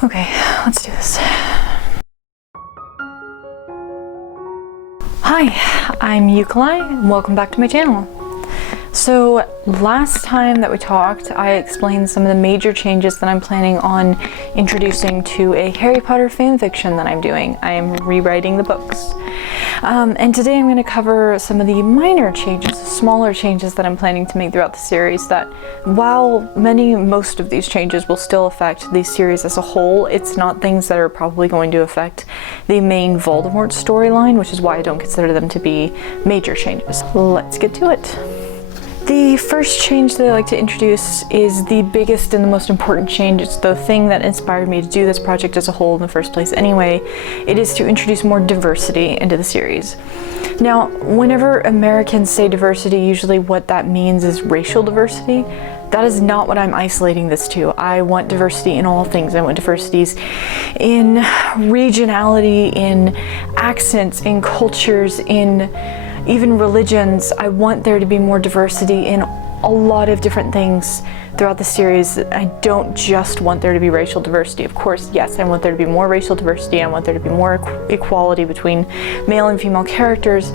Okay, let's do this. Hi, I'm ukallii, and welcome back to my channel. So last time that we talked, I explained some of the major changes that I'm planning on introducing to a Harry Potter fanfiction that I'm doing. I am rewriting the books. And today I'm going to cover some of the minor changes, smaller changes that I'm planning to make throughout the series that, while most of these changes will still affect the series as a whole, it's not things that are probably going to affect the main Voldemort storyline, which is why I don't consider them to be major changes. Let's get to it. The first change that I like to introduce is the biggest and the most important change. It's the thing that inspired me to do this project as a whole in the first place anyway. It is to introduce more diversity into the series. Now, whenever Americans say diversity, usually what that means is racial diversity. That is not what I'm isolating this to. I want diversity in all things. I want diversities in regionality, in accents, in cultures, in even religions. I want there to be more diversity in a lot of different things throughout the series. I don't just want there to be racial diversity. Of course, yes, I want there to be more racial diversity. I want there to be more equality between male and female characters,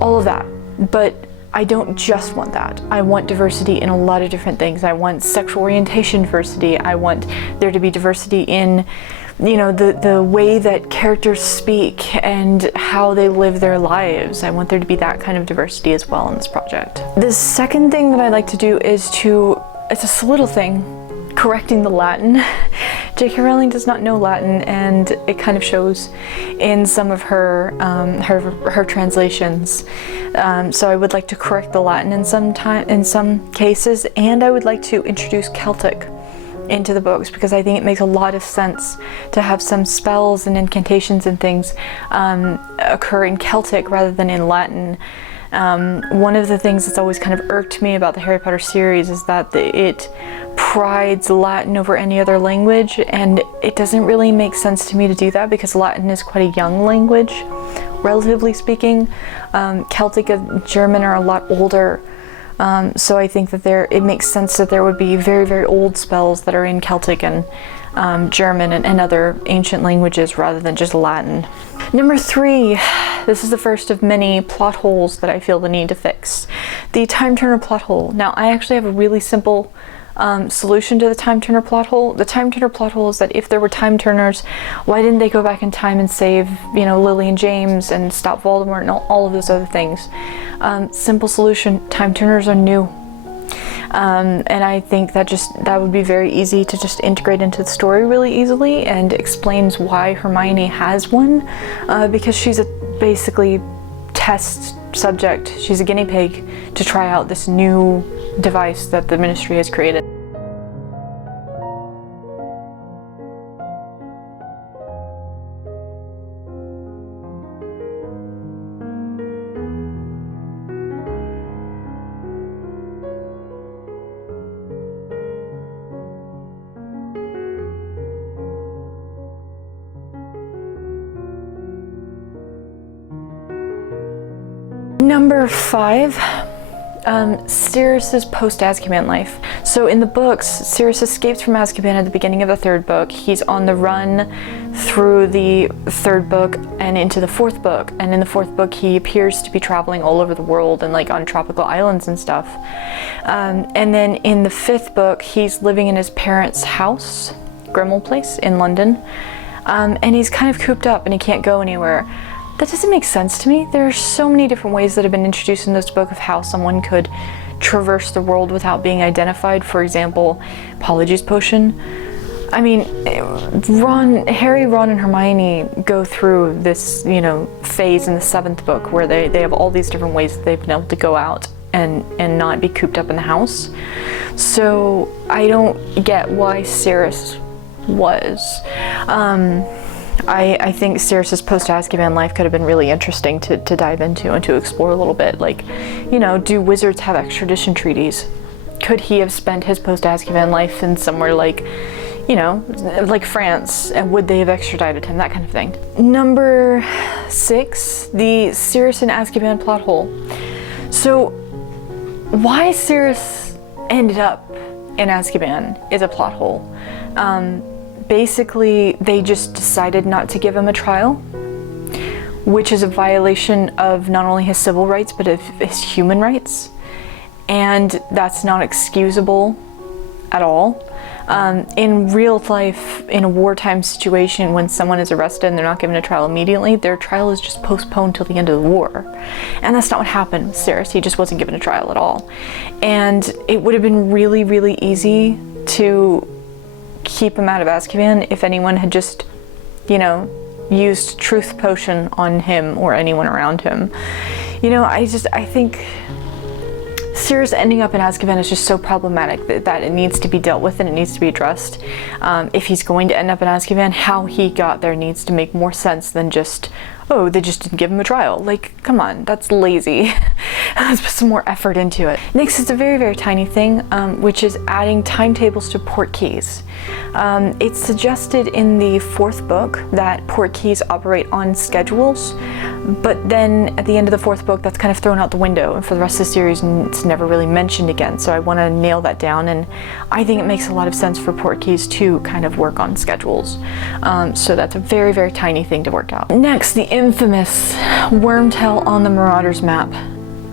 all of that. But I don't just want that. I want diversity in a lot of different things. I want sexual orientation diversity. I want there to be diversity in, you know, the way that characters speak and how they live their lives. I want there to be that kind of diversity as well in this project. The second thing that I like to do is it's a little thing, correcting the Latin. J.K. Rowling does not know Latin, and it kind of shows in some of her translations. So I would like to correct the Latin in some cases, and I would like to introduce Celtic into the books, because I think it makes a lot of sense to have some spells and incantations and things occur in Celtic rather than in Latin. One of the things that's always kind of irked me about the Harry Potter series is that it prides Latin over any other language, and it doesn't really make sense to me to do that because Latin is quite a young language, relatively speaking. Celtic and German are a lot older. So I think that it makes sense that there would be very, very old spells that are in Celtic and German and other ancient languages rather than just Latin. Number 3, this is the first of many plot holes that I feel the need to fix. The Time Turner plot hole. Now, I actually have a really simple solution to the Time Turner plot hole. The Time Turner plot hole is that if there were Time Turners, why didn't they go back in time and save, you know, Lily and James and stop Voldemort and all of those other things? Simple solution, Time Turners are new. And I think that would be very easy to just integrate into the story really easily, and explains why Hermione has one, because she's a basically test subject. She's a guinea pig to try out this new device that the Ministry has created. Number 5, Sirius's Post-Azkaban life. So in the books, Sirius escapes from Azkaban at the beginning of the 3rd book. He's on the run through the 3rd book and into the 4th book. And in the 4th book, he appears to be traveling all over the world and like on tropical islands and stuff. And then in the 5th book, he's living in his parents' house, Grindelwald Place in London. And he's kind of cooped up and he can't go anywhere. That doesn't make sense to me. There are so many different ways that have been introduced in this book of how someone could traverse the world without being identified. For example, Polyjuice potion. I mean, Harry, Ron, and Hermione go through this, you know, phase in the 7th book where they have all these different ways that they've been able to go out and not be cooped up in the house. So I don't get why Sirius was. I think Sirius's post-Azkaban life could have been really interesting to dive into and to explore a little bit. Like, you know, do wizards have extradition treaties? Could he have spent his post-Azkaban life in somewhere like, you know, like France, and would they have extradited him? That kind of thing. Number 6, the Sirius and Azkaban plot hole. So, why Sirius ended up in Azkaban is a plot hole. basically they just decided not to give him a trial, which is a violation of not only his civil rights, but of his human rights. And that's not excusable at all. In real life, in a wartime situation, when someone is arrested and they're not given a trial immediately, their trial is just postponed till the end of the war. And that's not what happened with Sirius. He just wasn't given a trial at all. And it would have been really, really easy to keep him out of Azkaban if anyone had just, you know, used truth potion on him or anyone around him. You know, I think Sirius ending up in Azkaban is just so problematic that it needs to be dealt with and it needs to be addressed. If he's going to end up in Azkaban, how he got there needs to make more sense than just, oh, they just didn't give him a trial. Like, come on, that's lazy. Let's put some more effort into it. Next is a very, very tiny thing, which is adding timetables to portkeys. It's suggested in the 4th book that portkeys operate on schedules, but then at the end of the 4th book, that's kind of thrown out the window, and for the rest of the series, it's never really mentioned again. So I want to nail that down, and I think it makes a lot of sense for portkeys to kind of work on schedules. So that's a very, very tiny thing to work out. Next, the infamous Wormtail on the Marauders map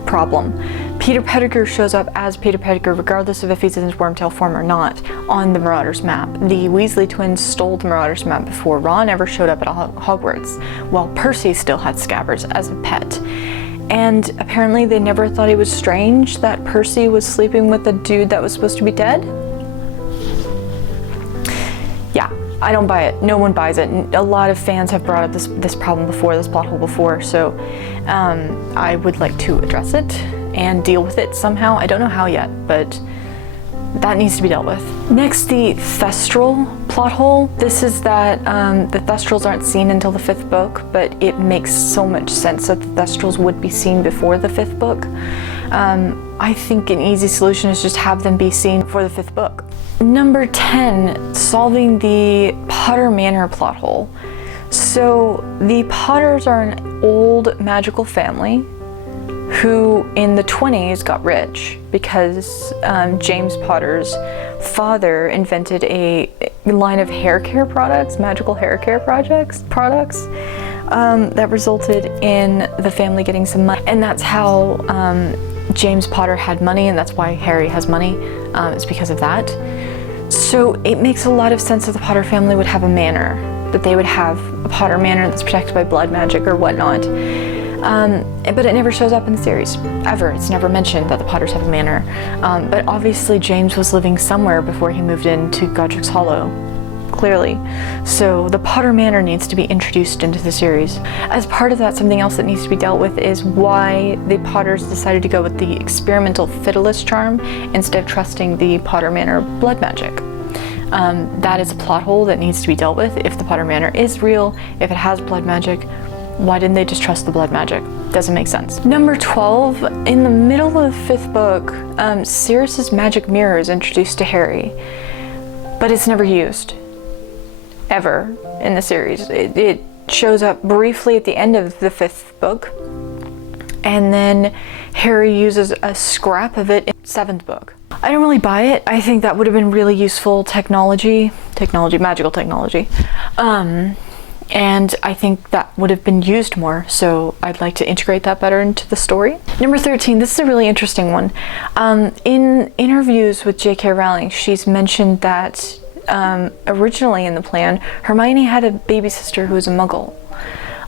problem. Peter Pettigrew shows up as Peter Pettigrew regardless of if he's in his Wormtail form or not on the Marauders map. The Weasley twins stole the Marauders map before Ron ever showed up at Hogwarts, while Percy still had Scabbers as a pet. And apparently they never thought it was strange that Percy was sleeping with a dude that was supposed to be dead. Yeah, I don't buy it. No one buys it. A lot of fans have brought up this problem before, this plot hole before, so I would like to address it and deal with it somehow. I don't know how yet, but that needs to be dealt with. Next, the Thestral plot hole. This is that the Thestrals aren't seen until the 5th book, but it makes so much sense that the Thestrals would be seen before the 5th book. I think an easy solution is just have them be seen for the 5th book. Number 10, solving the Potter Manor plot hole. So the Potters are an old magical family who in the 20s got rich because James Potter's father invented a line of hair care products, magical hair care products that resulted in the family getting some money. And that's how James Potter had money, and that's why Harry has money. It's because of that. So it makes a lot of sense that the Potter family would have a manor, that they would have a Potter manor that's protected by blood magic or whatnot. But it never shows up in the series, ever. It's never mentioned that the Potters have a manor. But obviously James was living somewhere before he moved into Godric's Hollow, clearly. So the Potter Manor needs to be introduced into the series. As part of that, something else that needs to be dealt with is why the Potters decided to go with the experimental Fiddlist charm instead of trusting the Potter Manor blood magic. That is a plot hole that needs to be dealt with. If the Potter Manor is real, if it has blood magic, why didn't they just trust the blood magic? Doesn't make sense. Number 12, in the middle of the 5th book, Sirius's magic mirror is introduced to Harry, but it's never used, ever, in the series. It shows up briefly at the end of the 5th book, and then Harry uses a scrap of it in the 7th book. I don't really buy it. I think that would have been really useful magical technology. And I think that would have been used more, so I'd like to integrate that better into the story. Number 13, this is a really interesting one. In interviews with J.K. Rowling, she's mentioned that originally in the plan, Hermione had a baby sister who was a Muggle.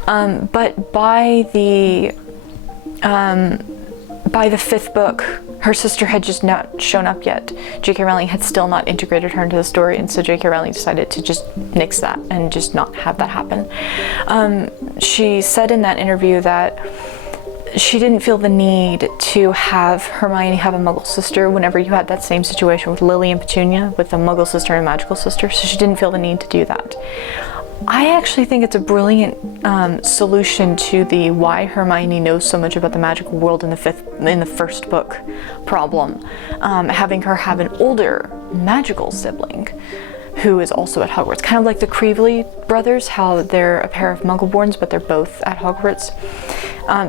But by the 5th book, her sister had just not shown up yet. J.K. Rowling had still not integrated her into the story, and so J.K. Rowling decided to just nix that and just not have that happen. She said in that interview that she didn't feel the need to have Hermione have a Muggle sister whenever you had that same situation with Lily and Petunia, with a Muggle sister and a magical sister, so she didn't feel the need to do that. I actually think it's a brilliant solution to the why Hermione knows so much about the magical world in the 1st book problem. Having her have an older magical sibling who is also at Hogwarts. Kind of like the Creevey brothers, how they're a pair of Muggleborns, but they're both at Hogwarts.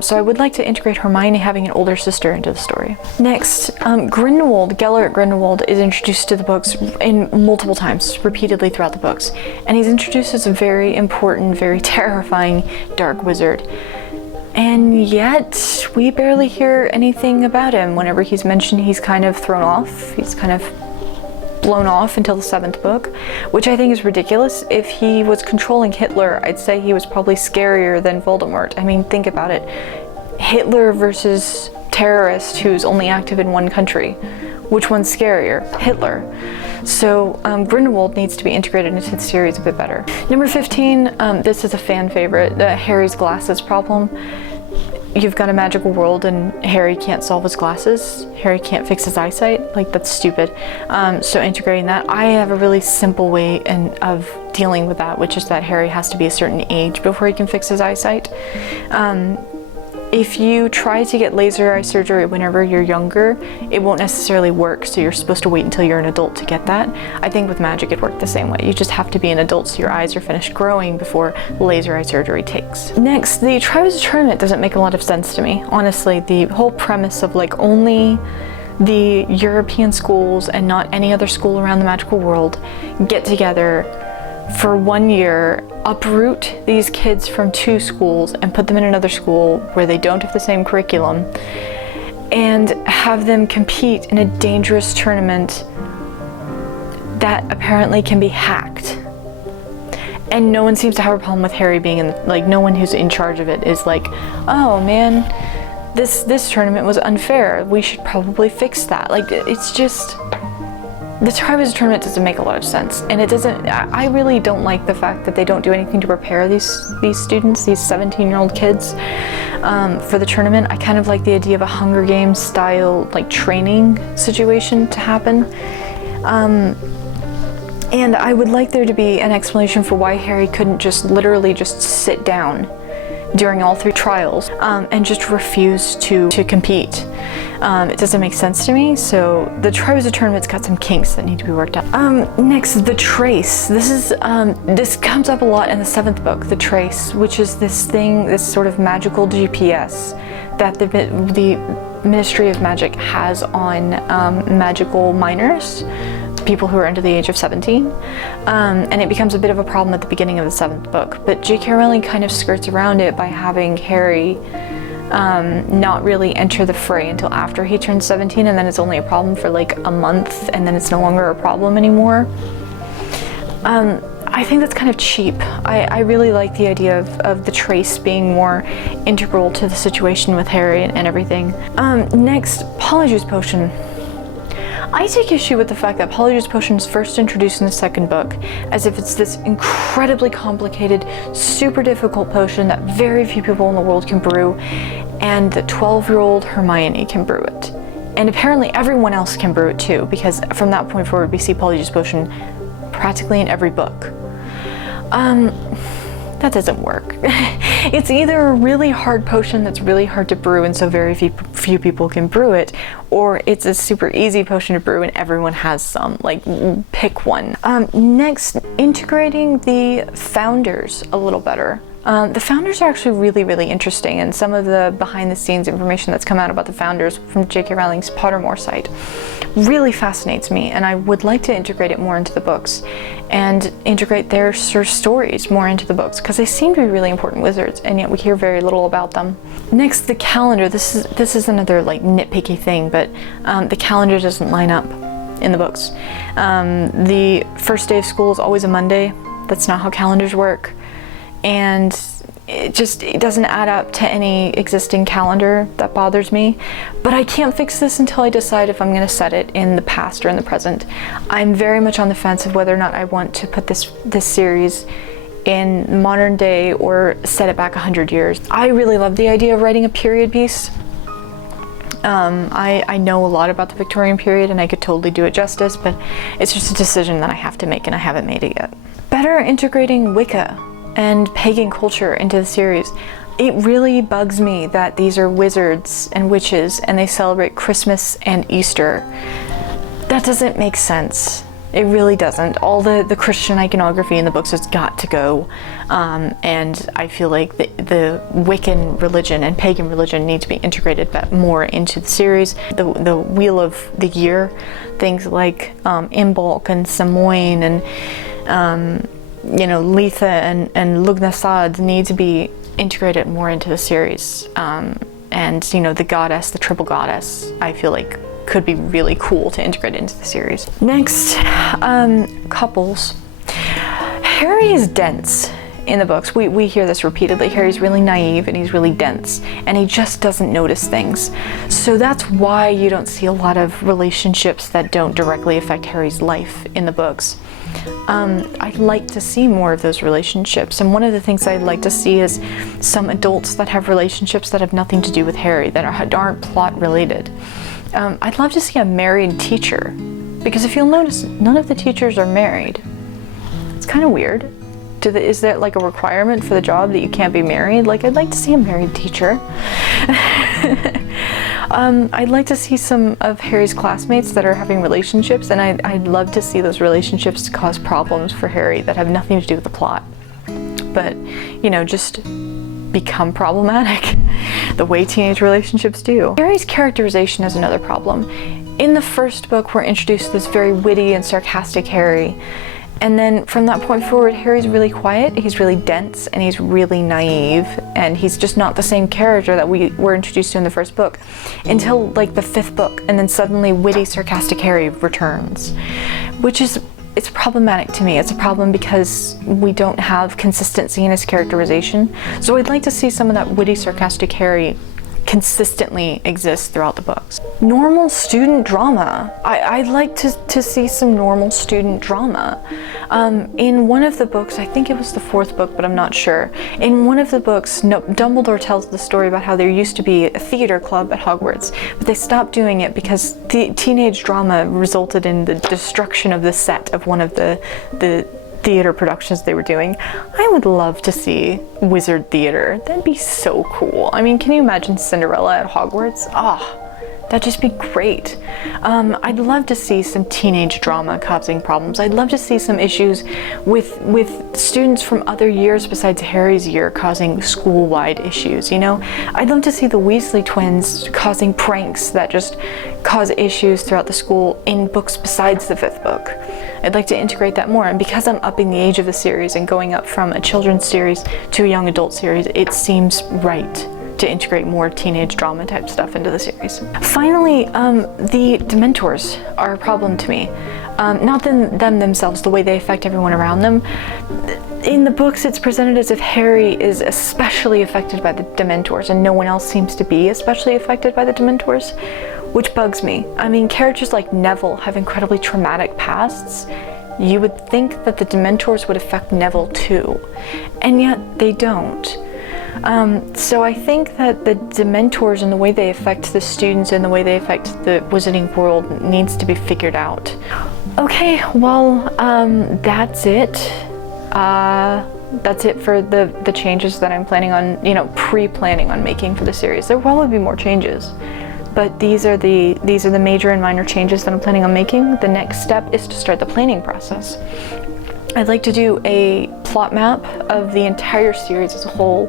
So I would like to integrate Hermione having an older sister into the story. Next, Grindelwald, Gellert Grindelwald, is introduced to the books in multiple times, repeatedly throughout the books. And he's introduced as a very important, very terrifying dark wizard. And yet, we barely hear anything about him. Whenever he's mentioned, he's kind of thrown off. He's kind of blown off until the 7th book, which I think is ridiculous. If he was controlling Hitler, I'd say he was probably scarier than Voldemort. I mean, think about it. Hitler versus terrorist who's only active in one country. Which one's scarier? Hitler. So Grindelwald needs to be integrated into the series a bit better. Number 15, this is a fan favorite, Harry's glasses problem. You've got a magical world and Harry can't solve his glasses. Harry can't fix his eyesight. Like, that's stupid. So integrating that, I have a really simple way of dealing with that, which is that Harry has to be a certain age before he can fix his eyesight. If you try to get laser eye surgery whenever you're younger, it won't necessarily work, so you're supposed to wait until you're an adult to get that. I think with magic it worked the same way. You just have to be an adult so your eyes are finished growing before laser eye surgery takes. Next, the Triwizard Tournament doesn't make a lot of sense to me. Honestly, the whole premise of like only the European schools and not any other school around the magical world get together for 1 year, uproot these kids from 2 schools and put them in another school where they don't have the same curriculum, and have them compete in a dangerous tournament that apparently can be hacked. And no one seems to have a problem with Harry being in, like, no one who's in charge of it is like, oh man, this tournament was unfair, we should probably fix that. Like, it's just, the Triwizard Tournament doesn't make a lot of sense, and it doesn't. I really don't like the fact that they don't do anything to prepare these students, these 17-year-old kids, for the tournament. I kind of like the idea of a Hunger Games style, like, training situation to happen. And I would like there to be an explanation for why Harry couldn't just literally just sit down during all 3 trials and just refuse to compete. It doesn't make sense to me, so the Triwizard Tournament's got some kinks that need to be worked out. Next, the Trace. This comes up a lot in the 7th book, the Trace, which is this thing, this sort of magical GPS that the Ministry of Magic has on magical minors, people who are under the age of 17, and it becomes a bit of a problem at the beginning of the 7th book, but J.K. Rowling kind of skirts around it by having Harry not really enter the fray until after he turns 17, and then it's only a problem for like a month, and then it's no longer a problem anymore. I think that's kind of cheap. I really like the idea of the Trace being more integral to the situation with Harry and everything. Next, Polyjuice Potion. I take issue with the fact that Polyjuice Potion is first introduced in the 2nd book, as if it's this incredibly complicated, super difficult potion that very few people in the world can brew, and the 12-year-old Hermione can brew it. And apparently everyone else can brew it too, because from that point forward we see Polyjuice Potion practically in every book. That doesn't work. It's either a really hard potion that's really hard to brew and so very few people can brew it, or it's a super easy potion to brew and everyone has some. Like, pick one. Next, integrating the founders a little better. The founders are actually really interesting, and some of the behind the scenes information that's come out about the founders from J.K. Rowling's Pottermore site really fascinates me, and I would like to integrate it more into the books and integrate their sort of stories more into the books, because they seem to be really important wizards and yet we hear very little about them. Next, the calendar. This is another like nitpicky thing, but the calendar doesn't line up in the books. The first day of school is always a Monday. That's not how calendars work. And it doesn't add up to any existing calendar. That bothers me. But I can't fix this until I decide if I'm going to set it in the past or in the present. I'm very much on the fence of whether or not I want to put this series in modern day or set it back 100 years. I really love the idea of writing a period piece. I know a lot about the Victorian period and I could totally do it justice, but it's just a decision that I have to make and I haven't made it yet. Better integrating Wicca and pagan culture into the series. It really bugs me that these are wizards and witches and they celebrate Christmas and Easter. That doesn't make sense. It really doesn't. All the Christian iconography in the books has got to go, and I feel like the Wiccan religion and pagan religion need to be integrated more into the series. The Wheel of the Year, things like Imbolc and Samoin and Letha and Lughnasadh need to be integrated more into the series. And the goddess, the triple goddess, I feel like could be really cool to integrate into the series. Next, couples. Harry is dense in the books. We hear this repeatedly. Harry's really naive and he's really dense and he just doesn't notice things. So that's why you don't see a lot of relationships that don't directly affect Harry's life in the books. I'd like to see more of those relationships, and one of the things I'd like to see is some adults that have relationships that have nothing to do with Harry, that aren't plot related. I'd love to see a married teacher, because if you'll notice, none of the teachers are married. It's kind of weird. Is that like a requirement for the job that you can't be married? Like, I'd like to see a married teacher. I'd like to see some of Harry's classmates that are having relationships, and I'd love to see those relationships cause problems for Harry that have nothing to do with the plot, but just become problematic the way teenage relationships do. Harry's characterization is another problem. In the first book, we're introduced to this very witty and sarcastic Harry. And then from that point forward, Harry's really quiet, he's really dense, and he's really naive, and he's just not the same character that we were introduced to in the first book until like the 5th book, and then suddenly witty, sarcastic Harry returns, which is, it's problematic to me. It's a problem because we don't have consistency in his characterization. So I'd like to see some of that witty, sarcastic Harry consistently exists throughout the books. Normal student drama. I'd like to see some normal student drama. In one of the books, I think it was the 4th book, but I'm not sure. In one of the books, Dumbledore tells the story about how there used to be a theater club at Hogwarts, but they stopped doing it because the teenage drama resulted in the destruction of the set of one of the theater productions they were doing. I would love to see wizard theater. That'd be so cool. I mean, can you imagine Cinderella at Hogwarts? That'd just be great. I'd love to see some teenage drama causing problems. I'd love to see some issues with students from other years besides Harry's year causing school-wide issues, I'd love to see the Weasley twins causing pranks that just cause issues throughout the school in books besides the 5th book. I'd like to integrate that more, and because I'm upping the age of the series and going up from a children's series to a young adult series, it seems right to integrate more teenage drama type stuff into the series. Finally, the Dementors are a problem to me. Not them themselves, the way they affect everyone around them. In the books, it's presented as if Harry is especially affected by the Dementors and no one else seems to be especially affected by the Dementors, which bugs me. I mean, characters like Neville have incredibly traumatic pasts. You would think that the Dementors would affect Neville too, and yet they don't. So I think that the Dementors and the way they affect the students and the way they affect the wizarding world needs to be figured out. Okay, well, that's it. That's it for the changes that I'm planning on, pre-planning on making for the series. There will probably be more changes, but these are the major and minor changes that I'm planning on making. The next step is to start the planning process. I'd like to do a plot map of the entire series as a whole,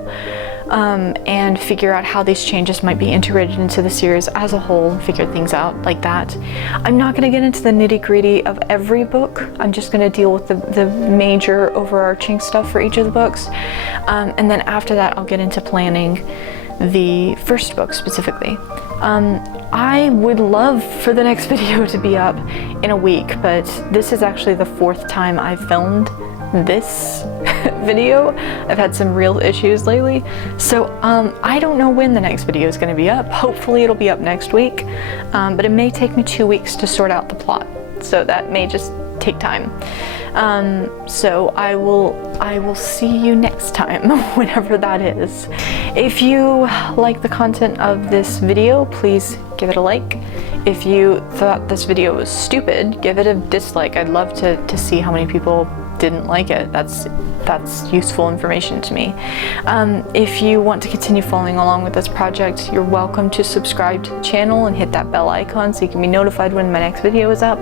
and figure out how these changes might be integrated into the series as a whole, and figure things out like that. I'm not going to get into the nitty-gritty of every book. I'm just going to deal with the major overarching stuff for each of the books, and then after that I'll get into planning the first book specifically. I would love for the next video to be up in a week, but this is actually the 4th time I've filmed this video. I've had some real issues lately, so I don't know when the next video is going to be up. Hopefully it'll be up next week, but it may take me 2 weeks to sort out the plot, so that may just take time. So I will see you next time, whenever that is. If you like the content of this video, please give it a like. If you thought this video was stupid, give it a dislike. I'd love to see how many people didn't like it. That's useful information to me. If you want to continue following along with this project, you're welcome to subscribe to the channel and hit that bell icon so you can be notified when my next video is up.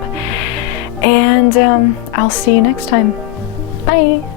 And I'll see you next time. Bye!